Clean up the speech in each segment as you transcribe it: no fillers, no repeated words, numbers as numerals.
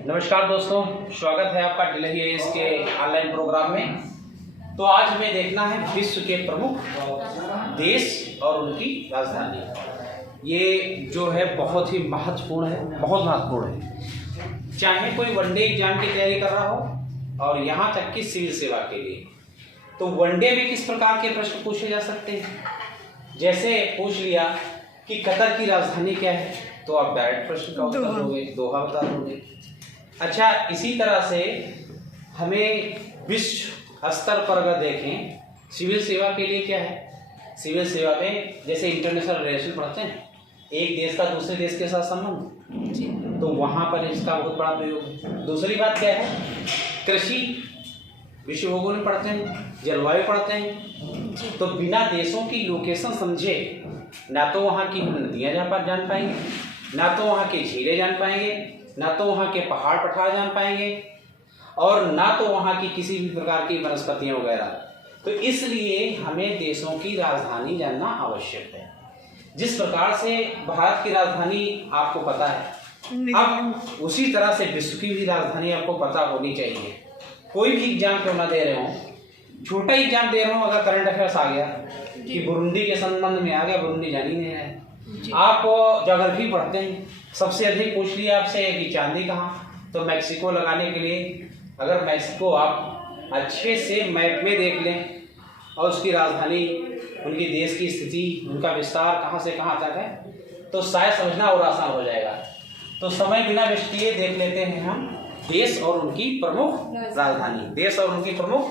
नमस्कार दोस्तों, स्वागत है आपका दिल्ली एएस के ऑनलाइन प्रोग्राम में। तो आज हमें देखना है विश्व के प्रमुख देश और उनकी राजधानी। ये जो है बहुत ही महत्वपूर्ण है, बहुत महत्वपूर्ण है। चाहे कोई वनडे एग्जाम की तैयारी कर रहा हो और यहाँ तक कि सिविल सेवा के लिए, तो वनडे में किस प्रकार के प्रश्न पूछे जा सकते हैं। जैसे पूछ लिया कि कतर की राजधानी क्या है, तो आप डायरेक्ट प्रश्न का उत्तर दोगे, दोहा बता दोगे। अच्छा, इसी तरह से हमें विश्व स्तर पर अगर देखें सिविल सेवा के लिए क्या है, सिविल सेवा में जैसे इंटरनेशनल रिलेशन पढ़ते हैं, एक देश का दूसरे देश के साथ संबंध, तो वहाँ पर इसका बहुत बड़ा प्रयोग है। दूसरी बात क्या है, कृषि, विश्व भूगोल में पढ़ते हैं, जलवायु पढ़ते हैं। तो बिना देशों की लोकेशन समझे ना तो वहाँ की नदियाँ जान पाएंगे, ना तो वहाँ की झीलें जान पाएंगे, ना तो वहाँ के पहाड़ पठार जान पाएंगे, और ना तो वहाँ की किसी भी प्रकार की वनस्पतियाँ वगैरह। तो इसलिए हमें देशों की राजधानी जानना आवश्यक है। जिस प्रकार से भारत की राजधानी आपको पता है, अब उसी तरह से विश्व की भी राजधानी आपको पता होनी चाहिए। कोई भी एग्जाम क्यों ना दे रहे हो, छोटा एग्जाम दे रहे हो, अगर करंट अफेयर्स आ गया कि बुरुंडी के संबंध में आ गया, बुरुंडी जान ही नहीं है। आप ज्योग्राफी पढ़ते हैं, सबसे अधिक पूछ लिया आपसे कि चांदी कहाँ, तो मैक्सिको लगाने के लिए अगर मैक्सिको आप अच्छे से मैप में देख लें और उसकी राजधानी, उनकी देश की स्थिति, उनका विस्तार कहाँ से कहाँ तक है, तो शायद समझना और आसान हो जाएगा। तो समय बिना वेस्ट किए देख लेते हैं हम देश और उनकी प्रमुख राजधानी, देश और उनकी प्रमुख।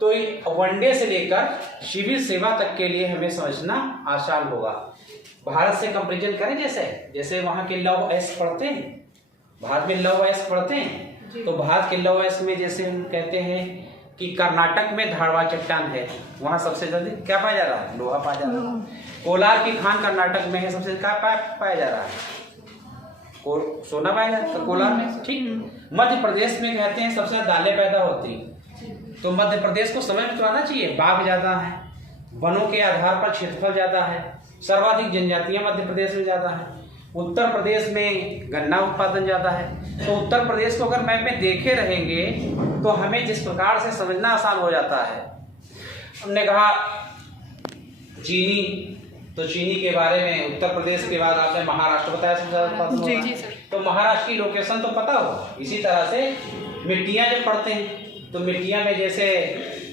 तो वनडे से लेकर सिविल सेवा तक के लिए हमें समझना आसान होगा। भारत से कंपेरिजन करें, जैसे वहाँ के लौह अयस्क पढ़ते हैं, भारत में लौह अयस्क पढ़ते हैं, तो भारत के लौह अयस्क में जैसे हम कहते हैं कि कर्नाटक में धारवा चट्टान है, वहाँ सबसे ज्यादा क्या पाया जा रहा है, लोहा पाया जा रहा है। कोलार की खान कर्नाटक में है, सबसे क्या पाया जा रहा है, सोना पाया जाता है कोलार में। ठीक, मध्य प्रदेश में कहते हैं सबसे ज्यादा दालें पैदा होती, तो मध्य प्रदेश को समय में तो आना चाहिए। बाघ ज्यादा है, वनों के आधार पर क्षेत्रफल ज्यादा है, सर्वाधिक जनजातियां मध्य प्रदेश में ज्यादा है। उत्तर प्रदेश में गन्ना उत्पादन ज्यादा है। तो उत्तर प्रदेश को अगर मैप में देखे रहेंगे तो हमें जिस प्रकार से समझना आसान हो जाता है। हमने कहा चीनी, तो चीनी के बारे में उत्तर प्रदेश के बाद आपने महाराष्ट्र बताया सबसे ज्यादा, तो महाराष्ट्र की लोकेशन तो पता हो। इसी तरह से मिट्टियां जब पढ़ते हैं तो मिट्टियां में जैसे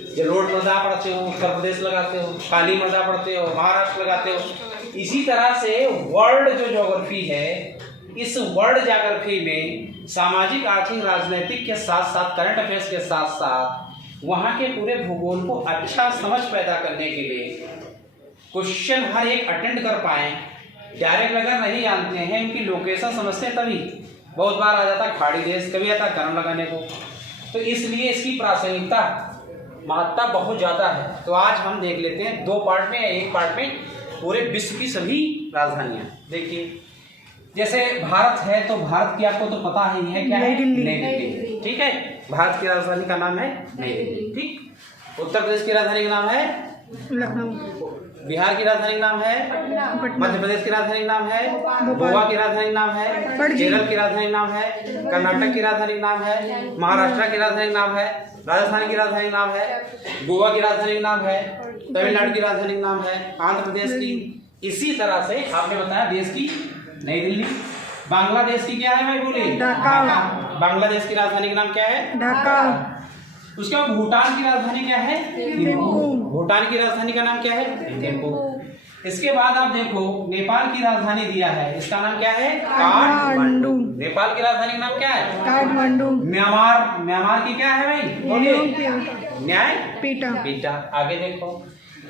जलोढ़ मृदा पढ़ते हो, उत्तर प्रदेश लगाते हो, काली मृदा पढ़ते हो, महाराष्ट्र लगाते हो। इसी तरह से वर्ल्ड जो ज्योग्राफी है, इस वर्ल्ड ज्योग्राफी में सामाजिक, आर्थिक, राजनीतिक के साथ साथ करंट अफेयर्स के साथ साथ वहाँ के पूरे भूगोल को अच्छा समझ पैदा करने के लिए क्वेश्चन हर एक अटेंड कर पाएँ। डायरेक्ट अगर नहीं जानते हैं, इनकी लोकेशन समझते हैं, तभी बहुत बार आ जाता खाड़ी देश, कभी आता गर्म लगाने को। तो इसलिए इसकी प्रासंगिकता, महत्ता बहुत ज़्यादा है। तो आज हम देख लेते हैं दो पार्ट में या एक पार्ट में पूरे विश्व की सभी राजधानियाँ। देखिए, जैसे भारत है तो भारत की आपको तो पता ही है, क्या है, नई दिल्ली। ठीक है, भारत की राजधानी का नाम है नई दिल्ली। ठीक, उत्तर प्रदेश की राजधानी का नाम है लखनऊ, बिहार की राजधानी का नाम है, मध्य प्रदेश की राजधानी का नाम है, गोवा की राजधानी का नाम है, केरल की राजधानी का नाम है, कर्नाटक की राजधानी का नाम है, महाराष्ट्र की राजधानी का नाम है, राजस्थान की राजधानी का नाम है, गोवा की राजधानी का नाम है, तमिलनाडु की राजधानी का नाम है, आंध्र प्रदेश की। इसी तरह से आपने बताया देश की नई दिल्ली। बांग्लादेश की क्या है भाई, बोलिए, ढाका। बांग्लादेश की राजधानी का नाम क्या है, ढाका। उसके बाद भूटान की राजधानी क्या है, थिम्पू। भूटान की राजधानी का नाम क्या है, थिम्पू। इसके बाद आप देखो नेपाल की राजधानी दिया है, इसका नाम क्या है, काठमांडू। नेपाल की राजधानी का नाम क्या है, काठमांडू। म्यांमार की क्या है भाई, बोलिए, न्यायपीठा। आगे देखो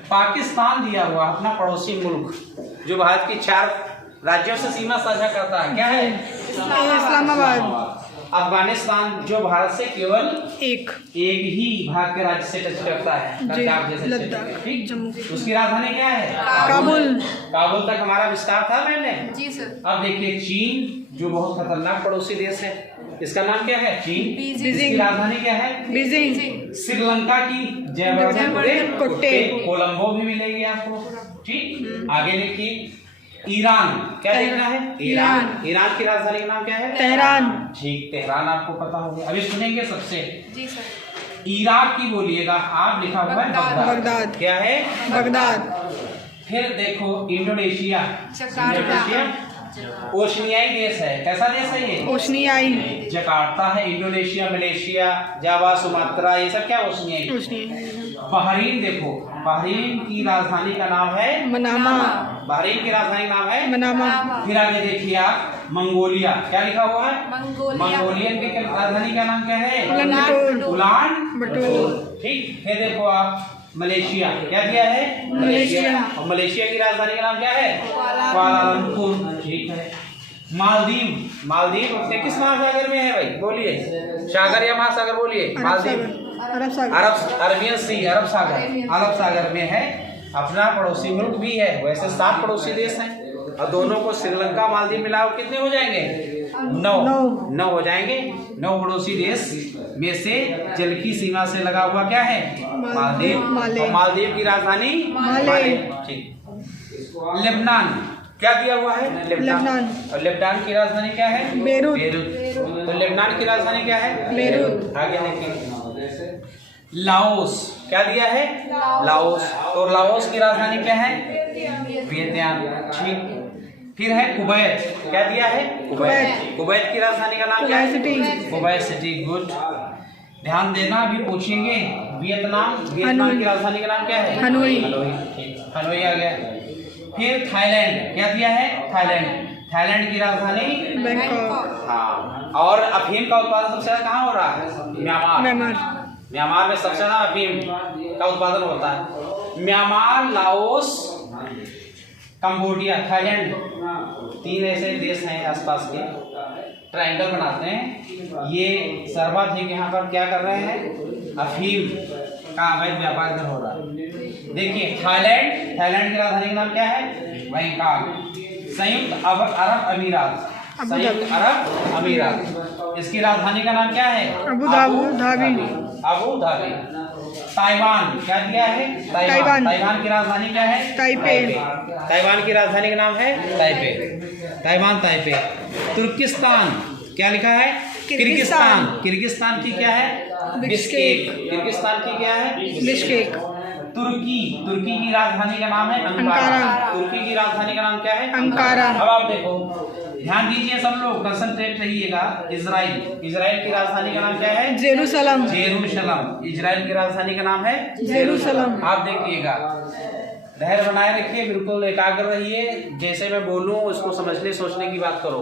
पाकिस्तान दिया हुआ, अपना पड़ोसी मुल्क जो भारत की 4 राज्यों से सीमा साझा करता है, क्या है, इस्लामाबाद। अफगानिस्तान जो भारत से केवल एक ही भारत के राज्य से टच करता है, ठीक। उसकी राजधानी क्या है, काबुल तक हमारा विस्तार था पहले। जी सर। अब देखिए चीन जो बहुत खतरनाक पड़ोसी देश है, इसका नाम क्या है, चीन। इसकी राजधानी क्या है, बीजिंग। श्रीलंका की जयवर्धन, कोलंबो भी मिलेगी आपको। ठीक, आगे देखिए ईरान, क्या देखना है? ईरान। ईरान की राजधानी का नाम क्या है? तेहरान। ठीक, तेहरान आपको पता होगा। अभी सुनेंगे सबसे। जी सर। इराक की बोलिएगा आप, लिखा हुआ है बगदाद। क्या है? बगदाद। फिर देखो इंडोनेशिया, जकार्ता। ओशनियाई देश है। कैसा देश है ये? ओशनियाई। जकार्ता है। इंडोनेशिया, मलेशिया, जावा, सुमात्रा, ये सब क्या ओशनियाई। बहरीन देखो, बहरीन की राजधानी का नाम है मनामा। बहरीन की राजधानी का नाम है मनामा। फिर आगे देखिए आप, मंगोलिया, क्या लिखा हुआ है? मंगोलियन की राजधानी का नाम क्या है? उलान बटोर। ठीक। फिर देखो आप, मलेशिया, क्या दिया है? मलेशिया। और मलेशिया की राजधानी का नाम क्या है? कुआलालंपुर। ठीक है। मालदीव, मालदीव किस महासागर में है भाई? बोलिए, सागर या महासागर? बोलिए। मालदीव अरब सागर। अरबियन सी, अरब सागर, अरब सागर में है। अपना पड़ोसी मुल्क भी है। वैसे 7 पड़ोसी देश हैं और दोनों को श्रीलंका मालदीव मिलाओ कितने हो जाएंगे? 9 हो जाएंगे। 9 पड़ोसी देश में से जल की सीमा से लगा हुआ क्या है? मालदीव। और मालदीव की राजधानी माले। ठीक। लेबनान, क्या दिया हुआ है? लेबनान। और लेबनान की राजधानी क्या है? बेरूत। तो लेबनान की राजधानी क्या है? बेरूत। आगे देखिए, लाओस, क्या दिया है? लाओस। तो लाओस की राजधानी क्या है? वियतनाम। ठीक। फिर है कुवैत, क्या दिया है? कुवैत। कुवैत की राजधानी का नाम क्या है? Kuwait city. गुड, ध्यान देना, अभी पूछेंगे। वियतनाम, वियतनाम की राजधानी का नाम क्या है? हनोई। हनोई आ गया। फिर थाईलैंड, क्या दिया है? थाईलैंड। थाईलैंड की राजधानी बैंकॉक। हाँ। और अफीम का उत्पादन सबसे ज्यादा कहाँ हो रहा है? म्यांमार। म्यांमार में सबसे ज्यादा अफीम का उत्पादन होता है। म्यांमार, लाओस, कंबोडिया, थाईलैंड, 3 ऐसे देश हैं आसपास के, ट्रायंगल बनाते हैं। ये सर्वाधिक यहाँ पर क्या कर रहे हैं? अफीम का अवैध व्यापार इधर हो रहा है। देखिए, थाईलैंड, थाईलैंड की राजधानी का नाम क्या है? बैंकॉक। संयुक्त अरब अमीरात, संयुक्त अरब अमीरात, इसकी राजधानी का नाम क्या है? Abu Dhabi. Abu Dhabi. Taiwan, क्या दिया है? ताइवान। ताइवान की राजधानी क्या है? ताइपे। ताइवान की राजधानी का नाम है ताइपे। Taiwan, Taipei. तुर्किस्तान, क्या लिखा है? किर्गिस्तान। किर्गिस्तान की क्या है? बिश्केक। किर्गिस्तान की क्या है? बिश्केक। तुर्की, तुर्की की राजधानी का नाम है अंकारा। तुर्की की राजधानी का नाम क्या है? अंकारा। अब आप देखो, ध्यान दीजिए सब लोग, कंसंट्रेट रहिएगा। इजराइल, इजराइल की राजधानी का नाम क्या है? जेरूशलम। जेरूशलम, इजराइल की राजधानी का नाम है जेरूशलम। आप देखिएगा, धैर्य बनाए रखिए, बिल्कुल एकाग्र रहिए। जैसे मैं बोलूं उसको समझने सोचने की बात करो।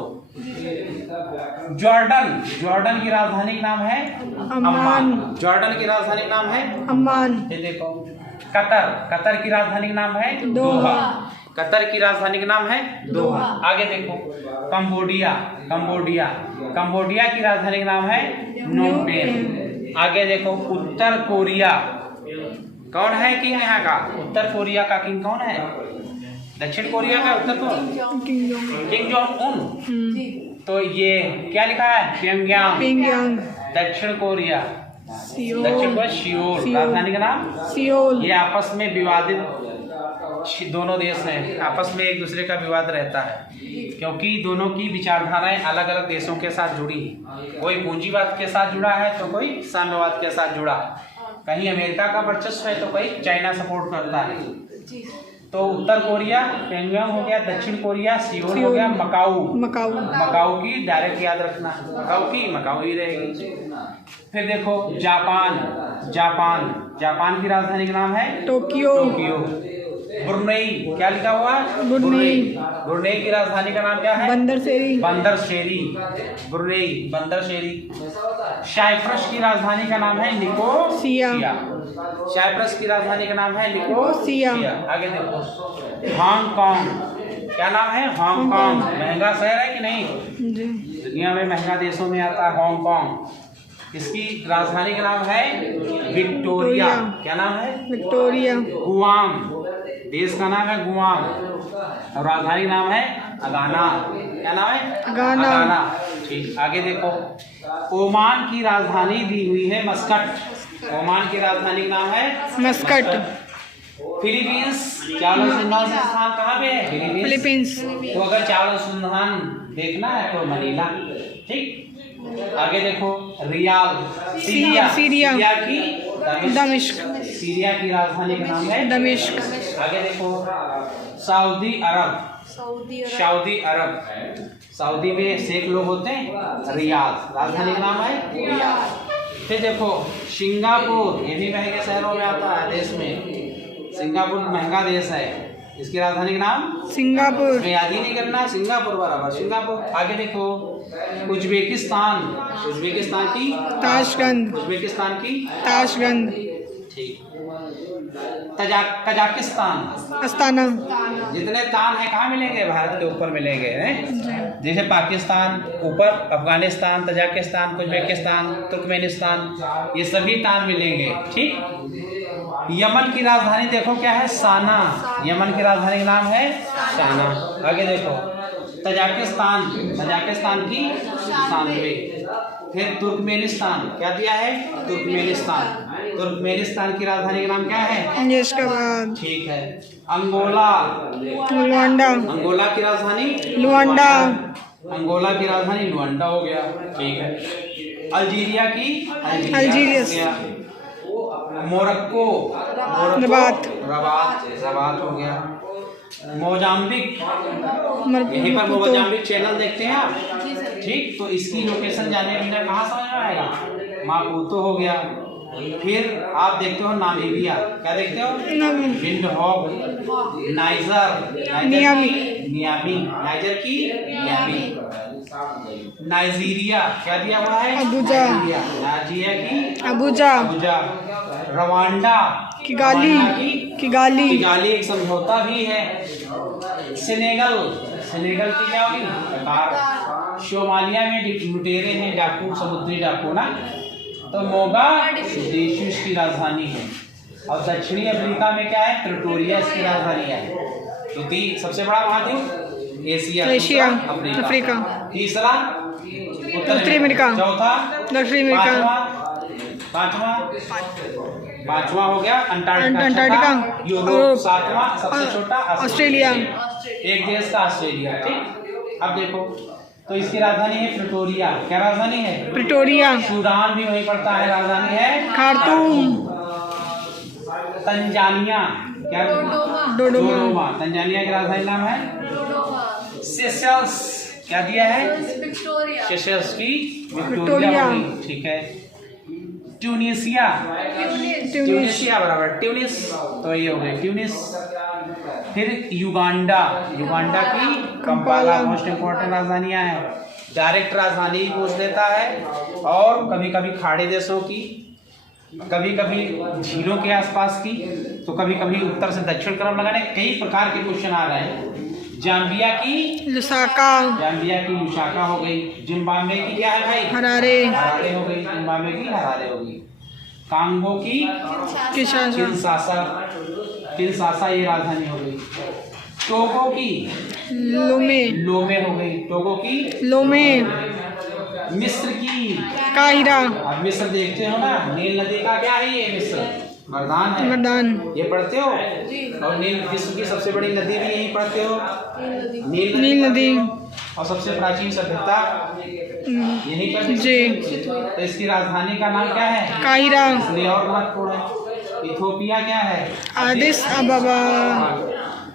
जॉर्डन, जॉर्डन की राजधानी का नाम है अम्मान। जॉर्डन की राजधानी का नाम है अम्मान। ये देखो, कतर, कतर की राजधानी का नाम है दोहा। कतर की राजधानी का नाम है दोहा। आगे देखो, कंबोडिया, कंबोडिया, कंबोडिया की राजधानी का नाम है नोम पेन। आगे देखो, उत्तर कोरिया, कौन है किंग यहाँ का? उत्तर कोरिया का किंग कौन है? दक्षिण कोरिया का उत्तर को किंग जोंग उन। तो ये क्या लिखा है? प्योंगयांग। दक्षिण कोरिया, दक्षिण कोरिया सियोल, राजधानी का नाम सियोल। ये आपस में विवादित दोनों देश हैं, आपस में एक दूसरे का विवाद रहता है क्योंकि दोनों की विचारधाराएं अलग अलग देशों के साथ जुड़ी हैं। कोई पूंजीवाद के साथ जुड़ा है तो कोई साम्यवाद के साथ जुड़ा है। कहीं अमेरिका का वर्चस्व है तो कोई चाइना सपोर्ट करता है। तो उत्तर कोरिया प्योंगयांग हो गया, दक्षिण कोरिया सियोल हो गया, मकाऊ, मकाऊ, मकाऊ की डायरेक्ट याद रखना, मकाऊ की मकाऊ ही रहेगी। फिर देखो, जापान, जापान, जापान की राजधानी का नाम है टोक्यो। टोक्यो। ब्रुनेई, क्या लिखा हुआ? ब्रुनेई। ब्रुनेई की राजधानी का नाम क्या है? बंदरशेरी। बंदरशेरी, ब्रुनेई, बंदरशेरी। साइप्रस की राजधानी का नाम है निकोसिया। साइप्रस की राजधानी का नाम है निकोसिया। आगे देखो, हांगकांग, क्या नाम है? हांगकांग। महंगा शहर है कि नहीं? दुनिया में महंगा देशों में आता है हांगकांग। इसकी राजधानी का नाम है विक्टोरिया। क्या नाम है? विक्टोरिया। गुआम, देश का नाम है गुआम और राजधानी नाम है अगाना। क्या नाम है? अगाना। ठीक। आगे देखो, ओमान की राजधानी दी हुई है मस्कट। ओमान की राजधानी का नाम है मस्कट। फिलीपींस चावल अनुसंधान संस्थान कहाँ पे है? फिलीपींस। तो अगर चावल अनुसंधान देखना है तो मनीला। ठीक, आगे देखो रियाल, सीरिया। सीरिया की दमिश्क। सीरिया की राजधानी का नाम है दमिश्क। आगे देखो सऊदी अरब, सऊदी में शेख लोग होते हैं। रियाद, राजधानी का नाम है रियाद। फिर देखो सिंगापुर, ये भी महंगे शहरों में आता है देश में। सिंगापुर महंगा देश है, इसकी राजधानी का नाम सिंगापुर। याद ही नहीं करना, सिंगापुर बराबर सिंगापुर। आगे देखो उज्बेकिस्तान, उज्बेकिस्तान की ताशकंद। उज्बेकिस्तान की ताशकंद। ठीक। Kazakhstan, Astana. जितने तान है कहाँ मिलेंगे? भारत के ऊपर मिलेंगे हैं। जैसे पाकिस्तान ऊपर, अफगानिस्तान, तजाकिस्तान, उज्बेकिस्तान, तुर्कमेनिस्तान, ये सभी तान मिलेंगे। ठीक। यमन की राजधानी देखो क्या है? साना। यमन की राजधानी का नाम है साना। आगे देखो तजाकिस्तान, तजाकिस्तान की 97। फिर तुर्कमेनिस्तान, क्या दिया है? तुर्कमेनिस्तान। तुर्कमेनिस्तान की राजधानी का नाम क्या है? इसके बाद ठीक है। Angola, Luanda. अंगोला की राजधानी लुआंडा। अंगोला की राजधानी लुआंडा हो गया। ठीक है। अल्जीरिया की अल्जीरियस। हो गया। Morocco, Rabat. रबात हो गया। मोजाम्बिक, यहीं पर मोजाम्बिक चैनल देखते हैं आप। ठीक, तो इसकी लोकेशन जाने बिना कहाँ समझ में आएगा? मापुतो हो गया। फिर आप देखते हो नामीबिया, क्या देखते हो? विंडहॉक। नियामी, नाइजर की नियामी। नाइजीरिया, क्या दिया हुआ है? अबुजा। नाइजीरिया की अबुजा। Rwanda, Kigali. एक समझौता भी है। सेनेगल, सेनेगल की क्या होगी? कतार। सोमालिया में लुटेरे हैं, डाकू, समुद्री डाकू ना। तो मोगादिशु की राजधानी है। और दक्षिणी अफ्रीका में क्या है? प्रिटोरिया इसकी राजधानी है। तो सबसे बड़ा महाद्वीप एशिया, अफ्रीका। तीसरा उत्तरी अमेरिका। चौथा दक्षिणी अमेरिका। पांचवा हो गया अंटार्कटिका। यूरोप। सातवां सबसे छोटा ऑस्ट्रेलिया। एक देश का ऑस्ट्रेलिया। ठीक, अब देखो तो इसकी राजधानी है प्रिटोरिया। क्या राजधानी है? प्रिटोरिया। सूडान भी वहीं पड़ता है, राजधानी है खार्तूम। तंजानिया, क्या? डोडोमा। तंजानिया की राजधानी नाम है सेशल्स, क्या दिया है? सेशल्स की विक्टोरिया होगी। ठीक है। ट्यूनिसिया, ट्यूनिसिया बराबर ट्यूनिस, तो ये हो गई ट्यूनिस। फिर युगांडा, युगांडा की कंपाला, मोस्ट इम्पोर्टेंट राजधानियां हैं। डायरेक्ट राजधानी भी पूछ लेता है, और कभी कभी खाड़ी देशों की, कभी कभी झीलों के आसपास की, तो कभी कभी उत्तर से दक्षिण क्रम लगाने, कई प्रकार के क्वेश्चन आ रहे हैं। जाम्बिया की लुसाका। जाम्बिया की लुसाका हो गई। जिम्बाब्वे की क्या है भाई? हरारे। हरारे हो गई। जिम्बाब्वे की हरारे हो गई। कांगो की किंशासा, किंशासा ये राजधानी हो गई। टोगो की लोमे। लोमे हो गई। टोगो की लोमे। मिस्र की काहिरा। अब मिस्र देखते हो ना, नील नदी का क्या है? ये मिस्र मर्दान है। मर्दान। ये पढ़ते हो? और नील, विश्व की सबसे बड़ी नदी भी यही पढ़ते हो, नील नदी। और सबसे प्राचीन सभ्यता यही पर जी। तो इसकी राजधानी का नाम क्या है? काहिरा। और मत छोड़ो। इथोपिया क्या है? आदिस अबाबा।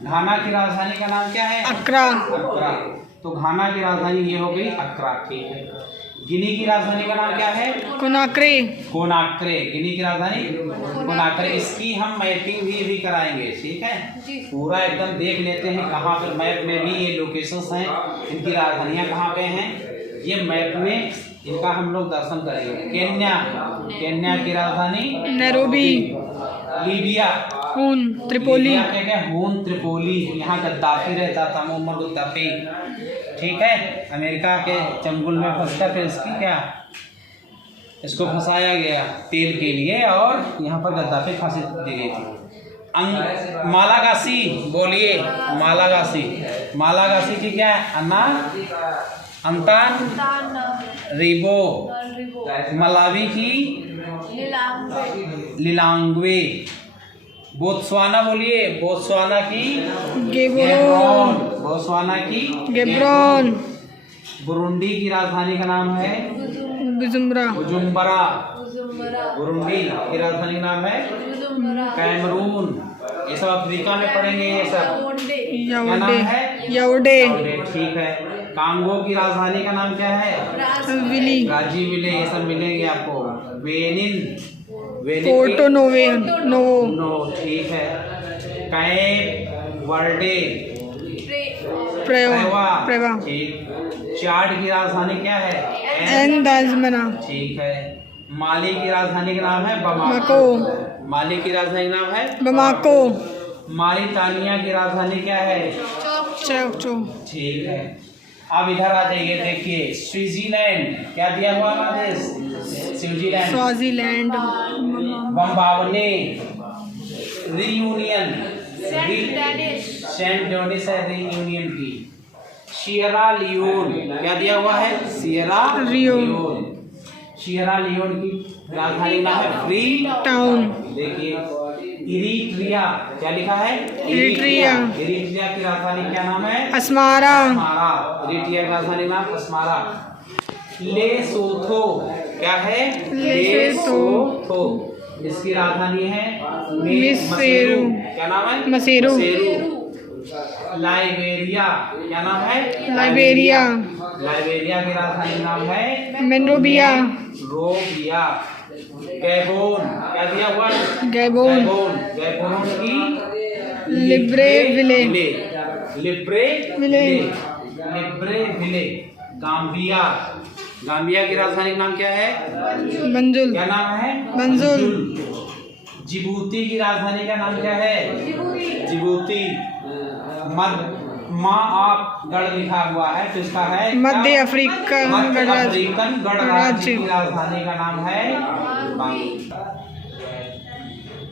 घाना की राजधानी का नाम क्या है? अक्रा। अक्रा। तो घाना की राजधानी ये हो गई अक्रा। ठीक है। गिनी की राजधानी का नाम क्या है? कोनाक्रे। कोनाक्रे, गिनी की राजधानी कोनाक्रे। इसकी हम मैपिंग भी कराएंगे। ठीक है, पूरा एकदम देख लेते हैं कहाँ पर मैप में भी ये लोकेशंस हैं, इनकी राजधानियाँ कहाँ पे हैं, ये मैप में इनका हम लोग दर्शन करेंगे। केन्या, केन्या की राजधानी नैरोबी। लीबिया, हून त्रिपोली। हून त्रिपोली, यहाँ गद्दाफी रहता था, मोहम्मद गद्दाफी। ठीक है, अमेरिका के चंगुल में फंसकर फिर इसकी क्या, इसको फंसाया गया तेल के लिए, और यहाँ पर गद्दाफी फांसी दी गई थी। मालागासी, बोलिए मालागासी। मालागासी की क्या है? अन्ना अंतान रिबो। मलावी की लिलांग्वे। बोत्सवाना बोलिए, बोत्सवाना की गेब्रोन, बोत्सवाना की गेब्रोन, बुरुंडी की राजधानी का नाम है बुजुम्बरा, बुजुम्बरा। बुरुंडी की राजधानी का नाम है कैमरून। ये सब अफ्रीका में पढ़ेंगे ये सब। क्या नाम याओडे, है? याओडे, ठीक है। कांगो की राजधानी का नाम क्या है? विली, ब्राजीविले। ये सब मिलेंगे आपको। बेनिन, पोर्टो नोवे, नोवो, नो ठीक है। कैप वर्डे, प्रेवा, प्रेवा, ठीक। चाड की राजधानी क्या है? एंदाजमना, ठीक है। माली की राजधानी का नाम है बमाको, माली की राजधानी का नाम है बमाको, मारिटानिया की राजधानी क्या है? चौचो, ठीक है। अब इधर आ जाइए, देखिए स्विट्जरलैंड क्या दिया हुआ हमारा देश? Switzerland. Swaziland, Mbabane, Reunion, Saint Denis है रियूनियन की। सियरा लियोन क्या दिया हुआ है? Sierra Leone. सियरा लियोन की राजधानी नाम है फ्री टाउन, देखिए। इरिट्रिया क्या लिखा है? इरिट्रिया। इरिट्रिया की राजधानी क्या नाम है? Asmara, Asmara. इरिट्रिया की राजधानी नाम अस्मारा। लेसोथो क्या है? लेसोथो। इसकी राजधानी है मसेरू। क्या नाम है? मसेरू। लाइबेरिया क्या नाम है? लाइबेरिया, लाइबेरिया की राजधानी नाम है मेनरोबिया, रोबिया। गैबोन क्या दिया हुआ है? गैबोन, गैबोन की Libreville, Libreville. Libreville. Gambia, Gambia की राजधानी का नाम क्या है? बंजुल, क्या नाम है? बंजुल। जिबूती की राजधानी का नाम क्या है? जिबूती। माँ आप गढ़ लिखा हुआ है तो इसका है मध्य अफ्रीका मध्य गणराज्य, अफ्रीकन गणराज्य की राजधानी का नाम है बांगी।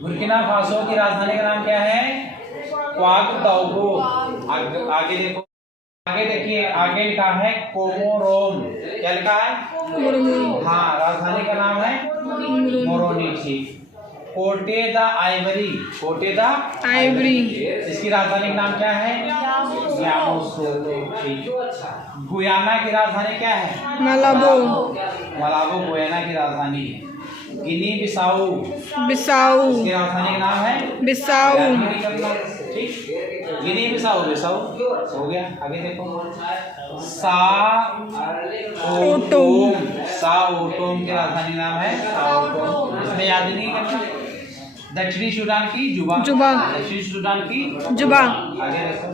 बुर्किना फासो की राजधानी का नाम क्या है? क्वागडाउगो। आगे देखो, आगे देखिए, आगे लिखा है कोमोरोम। क्या लिखा है? हाँ, राजधानी का नाम है मोरोनी। ठीक। कोटे द आइवरी, कोटे द आइवरी, इसकी राजधानी का नाम क्या है? यामोसोतो। ठीक। गुयाना की राजधानी क्या है? मलाबो, मलाबो गुयाना की राजधानी है। गिनी बिसाऊ, बिसाऊ, इसकी राजधानी का नाम है बिसाऊ, ठीक। गिनी बिसाऊ, बिसाऊ हो गया। आगे देखो, साओटोम की राजधानी नाम है साओटोम। इसमें याद नहीं करना। दक्षिणी सूडान की जुबा, दक्षिणी सूडान की जुबा। आगे देखो,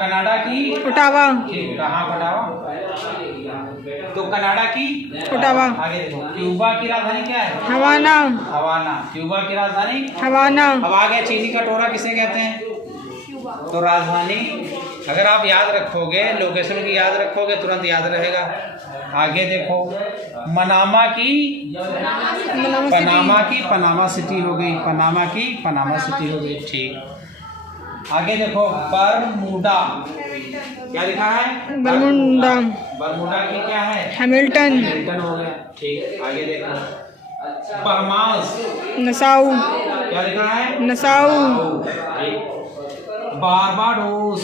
कनाडा की ओटावा, कहाँ ओटावा? तो कनाडा की ओटावा। आगे देखो, क्यूबा की राजधानी क्या है? हवाना, हवाना। क्यूबा की राजधानी हवाना। अब आ गया चीनी का टोरा किसे कहते हैं? तो राजधानी अगर आप याद रखोगे, लोकेशन की याद रखोगे, तुरंत याद रहेगा। आगे देखो, मनामा की पनामा सिटी हो गई। पनामा की पनामा सिटी हो गई। ठीक। आगे देखो, बरमूडा क्या लिखा है? बरमुंडा, बरमूडा की क्या है? हैमिल्टन, हैमिल्टन हो गया। ठीक। आगे देखो, बहमास नसाऊ, क्या लिखा है? नसाऊ, ठीक। बारबाडोस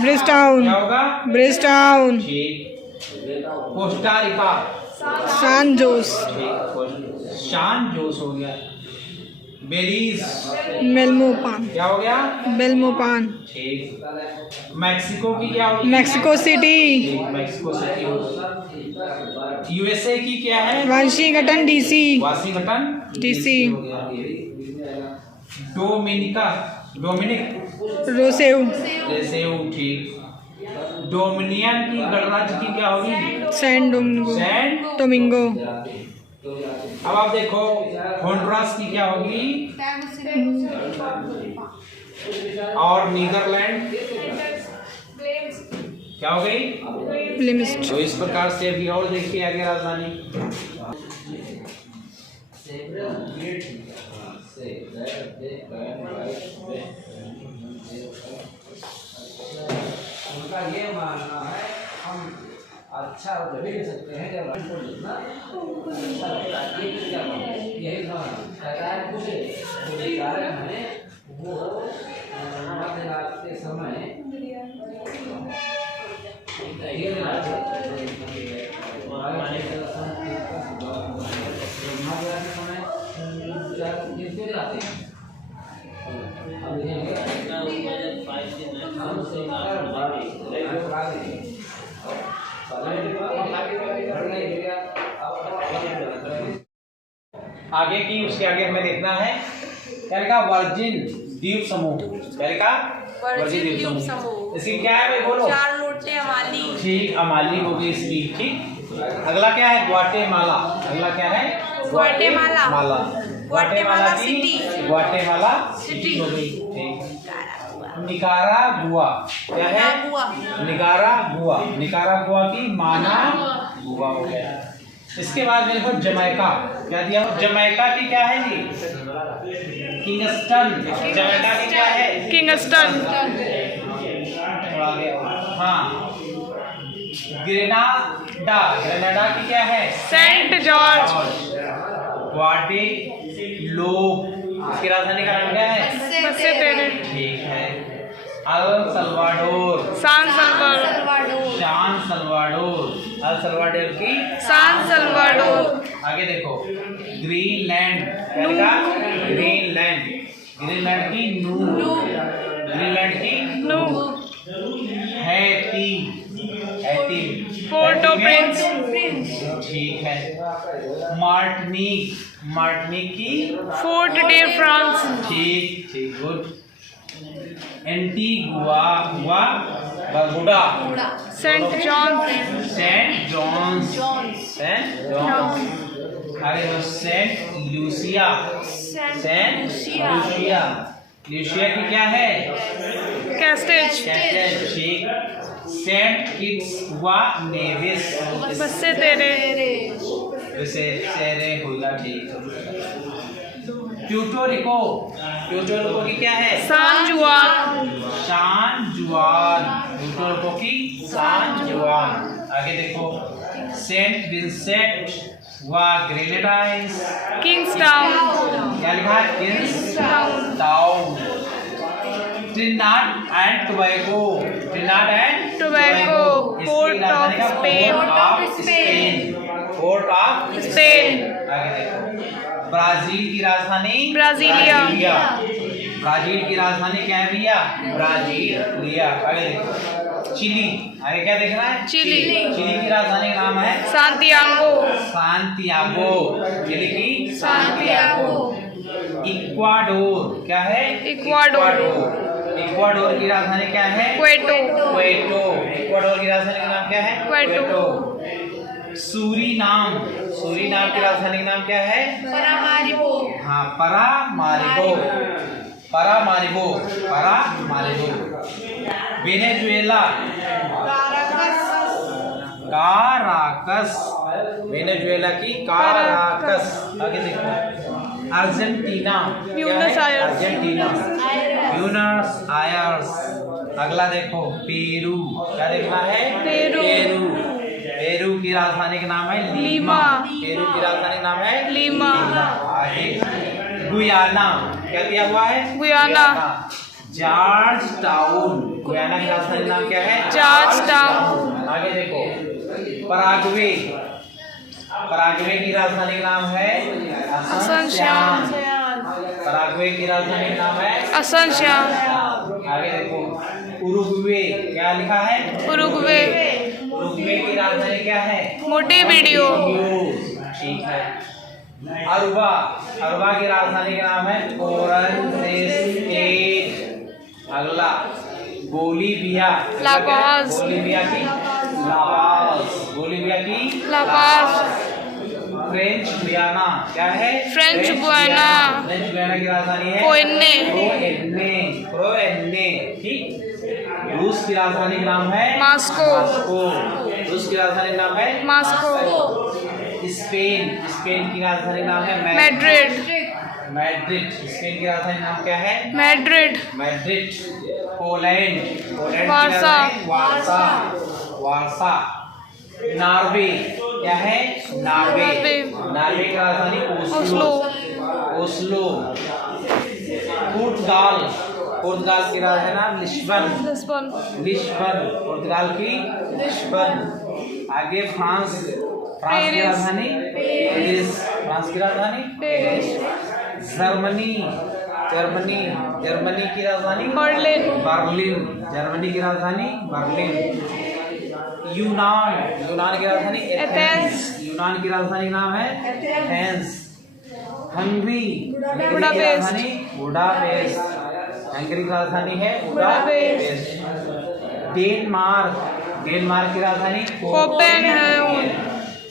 ब्रिजटाउन, क्या होगा? ब्रिजटाउन, ठीक। कोस्टा रिका, सान जोस, ठीक। शान जोस हो गया। बेलीज मेल्मोपान, क्या हो गया? बेल्मोपान, ठीक। मैक्सिको की क्या होगी? मैक्सिको सिटी, ठीक, मैक्सिको सिटी होगी। यूएसए की क्या है? Washington DC, Washington DC. हो गया। डोमिनिक रोसेउ, रेसेउ, ठीक। डोमिनियन की गणराज्य की क्या होगी? San Domingo, San Domingo. अब आप देखो, होंडुरास की क्या होगी? और नीदरलैंड क्या हो गई? प्लिमिस्ट। तो इस प्रकार से अभी और देखिए आगे राजधानी। उनका ये मानना है हम अच्छा जब भी ले सकते हैं जब लाइन को लिखना अच्छा लगता है। ये क्या यही सरकार पूछे तो ये कारण है वो मध्यरात के समय आगे की उसके आगे हमें देखना है क्या लिखा वर्जिन द्वीप समूह। क्या लिखा वर्जिन द्वीप समूह। इसकी क्या है भाई बोलो। 4 लोटे अमाली। ठीक अमाली होगी इसकी। ठीक अगला क्या है ग्वाटेमाला। अगला क्या है ग्वाटेमाला। माला ग्वाटेमाला सिटी। ग्वाटेमाला सिटी हो गई। ठीक निकारागुआ क्या है निकारागुआ। निकारागुआ की माना गुआ हो गया। इसके बाद मेरे को जमैका क्या दिया। जमैका की क्या है जी किंगस्टन। जमैका की क्या है किंगस्टन। थोड़ा आगे हाँ ग्रेनाडा। ग्रेनाडा की क्या है सेंट जॉर्ज। ग्वाडेलोप इसकी राजधानी का नाम क्या है बसे तेरे। ठीक है अल सल्वाडोर। सान सल्वाडोर। शान सल्वाडोर। अल सल्वाडोर की सान सल्वाडोर। आगे देखो ग्रीनलैंड। ग्रीनलैंड। ग्रीनलैंड की नू। ग्रीनलैंड की नू। Haiti. Haiti Port of Prince. ठीक है मार्टिनिक। मार्टिनिक की फोर्ट डे फ्रांस। ठीक ठीक गुड। एंटीगुआ गुआ Barbuda. Saint John. Saint John's. Saint John's. आगे Saint Lucia. Saint Lucia. Lucia की क्या है कैस्टेज। कैस्टेज। ठीक सेंट किट्स वा नेविस। बसे तेरे। वैसे सेरे होगा। ठीक प्यूर्टो रिको। प्यूर्टो रिको की क्या है सान जुआन। शान जुआन। प्यूर्टो रिको की शान जुआन। आगे देखो सेंट विंसेंट वा ग्रेनेडाइंस। Kings town. क्या लिखा है Kings town. Trinidad and Tobago. Trinidad and Tobago port of Spain. Port of Spain. आगे देखो ब्राजील की राजधानी ब्राजीलिया। ब्राजील की राजधानी क्या है भैया ब्राजीलिया। आगे देखो चिली। आगे क्या देखना है चिली। चिली की राजधानी का नाम है सांतियागो। सांतियागो। चिली की सांतियागो। इक्वाडोर क्या है इक्वाडोर। इक्वाडोर की राजधानी क्या है क्वेटो। क्वेटो। इक्वाडोर की राजधानी का नाम क्या है क्वेटो। सूरीनाम। सूरीनाम की राजधानी का नाम क्या है परामारिबो। हाँ परामारिबो। परामारिबो। परामारिबो। वेनेजुएला। काराकस। वेनेजुएला की काराकस। आगे देखो Argentina. Buenos Aires. Argentina Buenos Aires. अगला देखो पेरू। क्या देखना है पेरू। पेरू। पेरू की राजधानी का नाम है लीमा। पेरू की राजधानी का नाम है लीमा। आगे गुयाना। क्या दिया हुआ है गुयाना। George town. गुयाना की राजधानी का नाम क्या है जॉर्ज टाउन। आगे देखो पराग्वे। पराग्वे की राजधानी का नाम है असंशान। पराग्वे की राजधानी का नाम है असंशान। आगे देखो उरुग्वे। क्या लिखा है उरुग्वे। उरुग्वे की राजधानी क्या है मोंटेवीडियो। ठीक है अरुबा। अरुबा की राजधानी का नाम है कोरनसेस्टेट। अगला बोलीविया। ला पाज। बोलीविया की लापाज। बोलीविया की ला पाज। French Guiana. क्या है फ्रेंच गुयाना। फ्रेंच गुयाना की राजधानी है कोएन्ने। कोएन्ने। कोएन्ने। ठीक रूस की राजधानी का नाम है मॉस्को। मॉस्को। रूस की राजधानी का नाम है मॉस्को। स्पेन। स्पेन की राजधानी का नाम है मैड्रिड। मैड्रिड। स्पेन की राजधानी का नाम क्या है मैड्रिड। मैड्रिड। पोलैंड। पोलैंड की वार्सा। राजधानी वार्सा। वार्सा। नॉर्वे क्या है? नॉर्वे। नॉर्वे। नॉर्वे की राजधानी ओस्लो। ओस्लो। पुर्तगाल, पुर्तगाल की राजधानी लिस्बन। लिस्बन। लिस्बन, पुर्तगाल की लिस्बन। आगे फ्रांस, फ्रांस की पेरिस। राजधानी पेरिस। फ्रांस की राजधानी पेरिस। जर्मनी, जर्मनी, जर्मनी की राजधानी बर्लिन। बर्लिन। जर्मनी की राजधानी बर्लिन। यूनान, यूनान की राजधानी एथेंस। यूनान की राजधानी का नाम है एथेंस। हंगरी, हंगरी की बुडापेस्ट। राजधानी बुडापेस्ट। हंगरी की राजधानी है बुडापेस्ट। डेनमार्क, डेनमार्क की राजधानी कोपेनहेगन।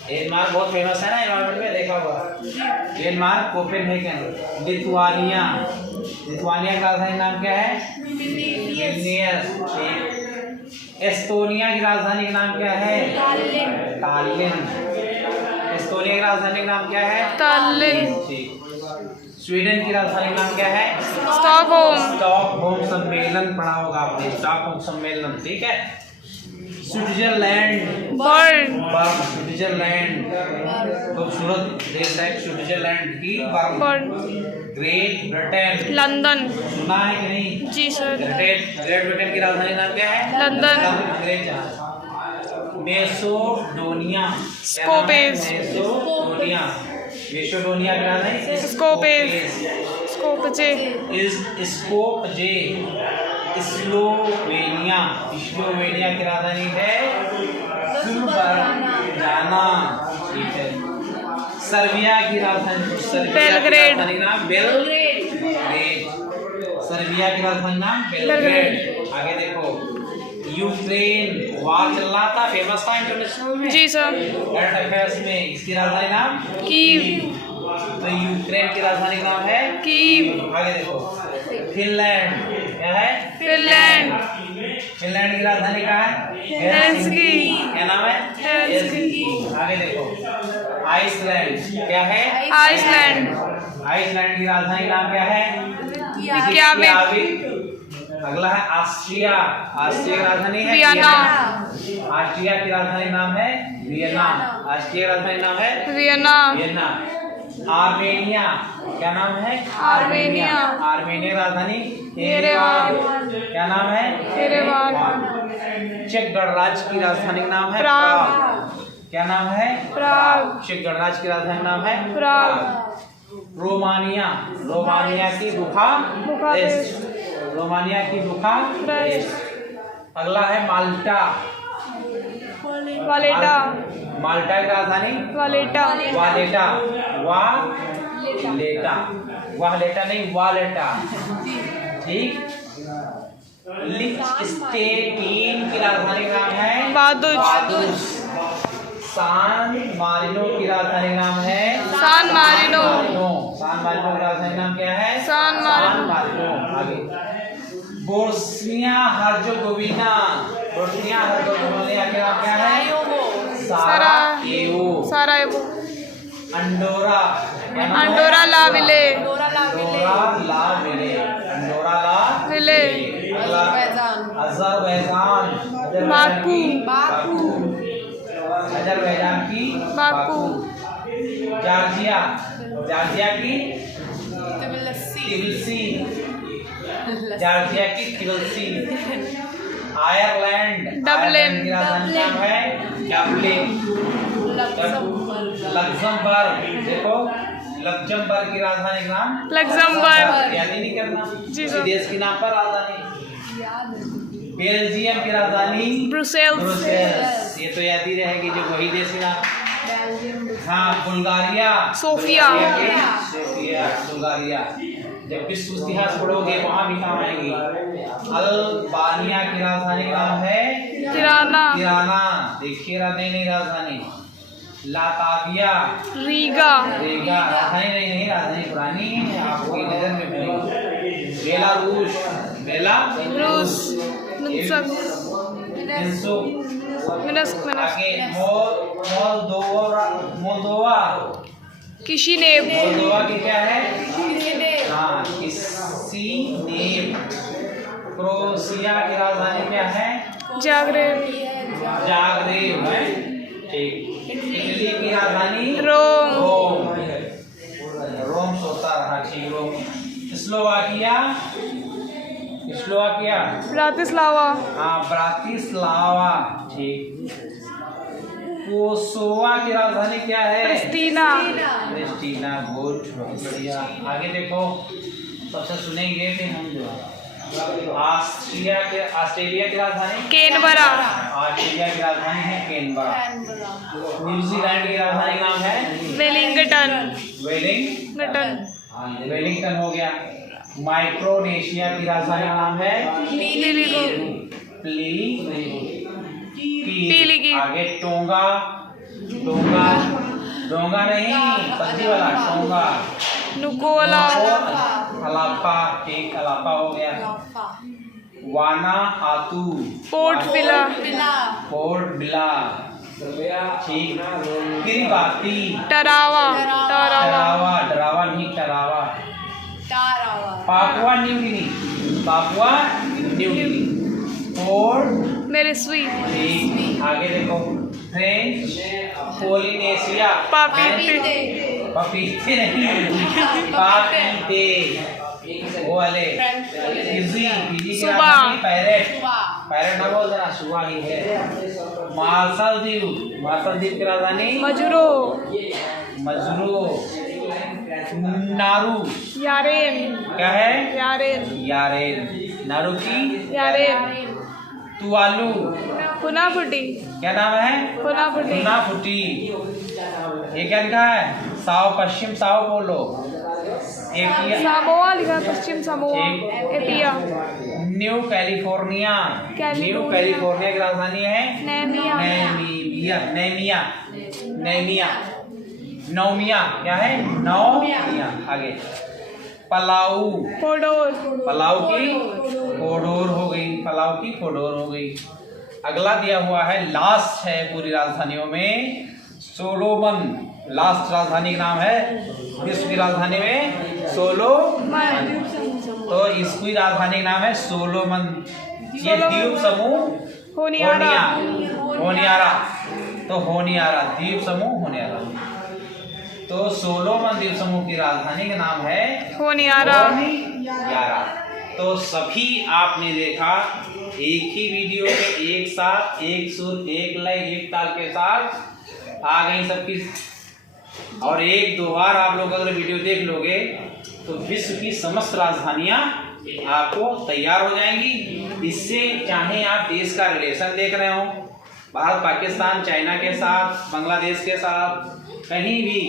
डेनमार्क बहुत फेमस है ना एनवायरमेंट में, देखा होगा। Denmark, Copenhagen. लिथुआनिया, लिथुआनिया की राजधानी नाम क्या है? विल्नियस। एस्टोनिया की राजधानी का नाम क्या है? टालिन। एस्टोनिया की राजधानी का नाम क्या है? तालिन। स्वीडन की राजधानी का नाम क्या है? स्टॉकहोम। स्टॉकहोम सम्मेलन पढ़ा होगा आपने, स्टॉकहोम सम्मेलन, ठीक है। Switzerland, burn. बर्न, स्विट्जरलैंड खूबसूरत देश है स्विट्जरलैंड की बर्न। Great Britain, London. सुना है कि नहीं? जी सर। ग्रेट ब्रिटेन की राजधानी नाम क्या है? लंदन। अंग्रेज जहाज। मेसोडोनिया, स्कोपेस। मेसोडोनिया, मेसोडोनिया की राजधानी स्कोपेस। स्कोपजे। स्कोपजे। स्लोवेनिया, स्लोवेनिया की राजधानी है जाना, ठीक है। सर्बिया की राजधानी, सर्बिया की बेलग्रेड। राजधानी नाम बेलग्रेड। सर्बिया की राजधानी नाम बेलग्रेड। आगे देखो, यूक्रेन, वार चल रहा था, फेमस था इंटरनेशनल में, जी सर। करंट अफेयर्स में। इसकी राजधानी नाम कीव। तो यूक्रेन की राजधानी का नाम है कीव। आगे देखो, फिनलैंड क्या है? फिनलैंड। फिनलैंड की राजधानी क्या है? हेल्सिंकी। क्या नाम है? हेल्सिंकी। आगे देखो, आइसलैंड क्या है? आइसलैंड। आइसलैंड की राजधानी का नाम क्या है? रिकयाविक। अगला है ऑस्ट्रिया, ऑस्ट्रिया की राजधानी है वियना। ऑस्ट्रिया की राजधानी नाम है वियना। ऑस्ट्रिया की राजधानी नाम है वियना। वियना। आर्मेनिया, क्या नाम है? आर्मेनिया। आर्मेनिया की राजधानी येरेवान। क्या नाम है? येरेवान। चेक गणराज्य की राजधानी का नाम है प्राग। क्या नाम है? प्राग। चेक गणराज्य की राजधानी नाम है प्राग। रोमानिया, रोमानिया की बुखारेस्ट, रोमानिया की बुखारेस्ट। अगला है माल्टा, वालेटा। माल्टा की राजधानी वालेटा। वालेटा। वालेटा, वालेटा नहीं वालेटा, ठीक। लिechtenstein की राजधानी का नाम है बादुज। सान मारिनो की राजधानी का नाम है सान मारिनो। सान मारिनो की राजधानी नाम क्या है? सान मारिनो। आगे बोस्निया हर्जेगोविना, बोस्निया हर्जेगोविना का नाम क्या है? Sarajevo. Sarajevo. Andorra, Andorra la Vella. Andorra la Vella. Azerbaijan, Baku. Azerbaijan की बाकू। जॉर्जिया, जॉर्जिया की तिबिलिसी, जॉर्जिया की तिबिलिसी। Ireland, Dublin. की राजधानी नाम है डबलिन। लक्जमबर्ग, देखो लक्जमबर्ग की राजधानी का नाम लक्जमबर्ग। याद ही नहीं करना, जी इसी सर। देश के नाम पर राजधानी। बेल्जियम की राजधानी ब्रुसेल्स। ब्रुसेल्स, ये तो याद ही रहेगी जो वही देश का नाम। हाँ, बुल्गारिया, सोफिया। Sophia, Bulgaria. जब विश्व इतिहास पढ़ोगे वहाँ भी काम आएंगी। अल्बानिया की राजधानी का नाम है तिराना। तिराना, देखिए नई राजधानी। लाताविया, रीगा। रीगा, राजधानी नहीं राजधानी पुरानी है, आपकी नजर में बनेगी। बेलारूस, रूस। मिन्स्क। आगे मोल्दोवा, किशिनेव। मोल्दोवा की क्या है? हाँ, किशिनेव। क्रोएशिया की राजधानी क्या है? जाग्रेब। जाग्रेब है। ठीक। इटली की राजधानी रोम। रोम। रोम सोता रहा, ठीक। रोम। Slovakia, Slovakia, Bratislava. हाँ, ब्रातिस्लावा, ठीक। कोसोवा की राजधानी क्या है? प्रिस्टीना। प्रिस्टीना, गुड, बहुत बढ़िया। आगे देखो, सबसे सुनेंगे फिर हम जो ऑस्ट्रेलिया की राजधानी कैनबरा। ऑस्ट्रेलिया की राजधानी है कैनबरा। न्यूजीलैंड की राजधानी का नाम है वेलिंगटन। वेलिंगटन, वेलिंगटन हो गया। माइक्रोनेशिया की राजधानी का नाम है पीलीगी। आगे टोंगा, टोंगा, डोंगा नहीं, पत्ती वाला टोंगा। नुकोला। अलापा, ठीक, अलापा हो गया। वाना आतू, पोर्ट विला। पोर्ट बिला, ठीक। किरिबाती, टरावा। टरावा, डरावा नहीं, Tarawa. Papua New Guinea, Papua New Guinea. Port, Moresby. ठीक। आगे देखो, फ्रेंच पोलिनेशिया, पापीते। पपीते नहीं, पापीते, वो वाले। फिजी, फिजी की सुबह। राजधानी पैरेट, पैरेट ना बोल देना, सुबह ही है। मार्शल द्वीप, मार्शल द्वीप की राजधानी मजुरो। मजरू। नारू, यारेन। क्या है? यारेन। यारेन। नारू की यारेन। तुवालू, फुनाफुटी। क्या नाम है? फुनाफुटी। फुटी। ये क्या लिखा है? साओ, पश्चिम साओ पोलो, एपिया, सामोआ लिखा है, पश्चिम Samoa. Apia. New California, New California की राजधानी है नेमिया। नेमिया, नेमिया, नेमिया, नौमिया, क्या है? नौमिया। आगे पलाऊ, पोडोर। पलाऊ की कोडोर हो गई, पलाऊ की कोडोर हो गई। अगला दिया हुआ है, लास्ट है पूरी राजधानियों में, सोलोमन। लास्ट राजधानी का नाम है, विश्व की राजधानी में सोलोमन। तो इसकी राजधानी का नाम है सोलोमन। ये द्वीप समूह होनियारा। होनियारा, तो होनियारा द्वीप समूह होनियारा। तो सोलोमन द्वीप समूह की राजधानी का नाम है होनियारा। होनियारा। तो सभी आपने देखा एक ही वीडियो में एक साथ, एक सुर, एक लय, एक ताल के साथ आ गई सबकी। और एक दो बार आप लोग अगर वीडियो देख लोगे तो विश्व की समस्त राजधानियां आपको तैयार हो जाएंगी। इससे चाहे आप देश का रिलेशन देख रहे हो, भारत पाकिस्तान चाइना के साथ, बांग्लादेश के साथ, कहीं भी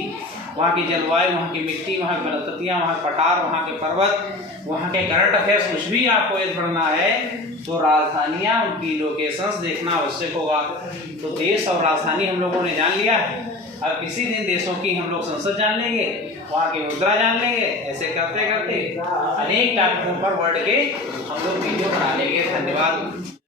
वहाँ की जलवायु, वहाँ की मिट्टी, वहाँ की वनस्पतियाँ, वहाँ के पठार, वहाँ के पर्वत, वहाँ के करंट अफेयर्स कुछ भी आपको यदि पढ़ना है तो राजधानियाँ, उनकी लोकेशंस देखना आवश्यक होगा। तो देश और राजधानी हम लोगों ने जान लिया है। अब किसी दिन देशों की हम लोग संसद जान लेंगे, वहाँ की मुद्रा जान लेंगे। ऐसे करते करते अनेक टॉपिकों पर वर्ल्ड के हम लोग वीडियो बना लेंगे। धन्यवाद।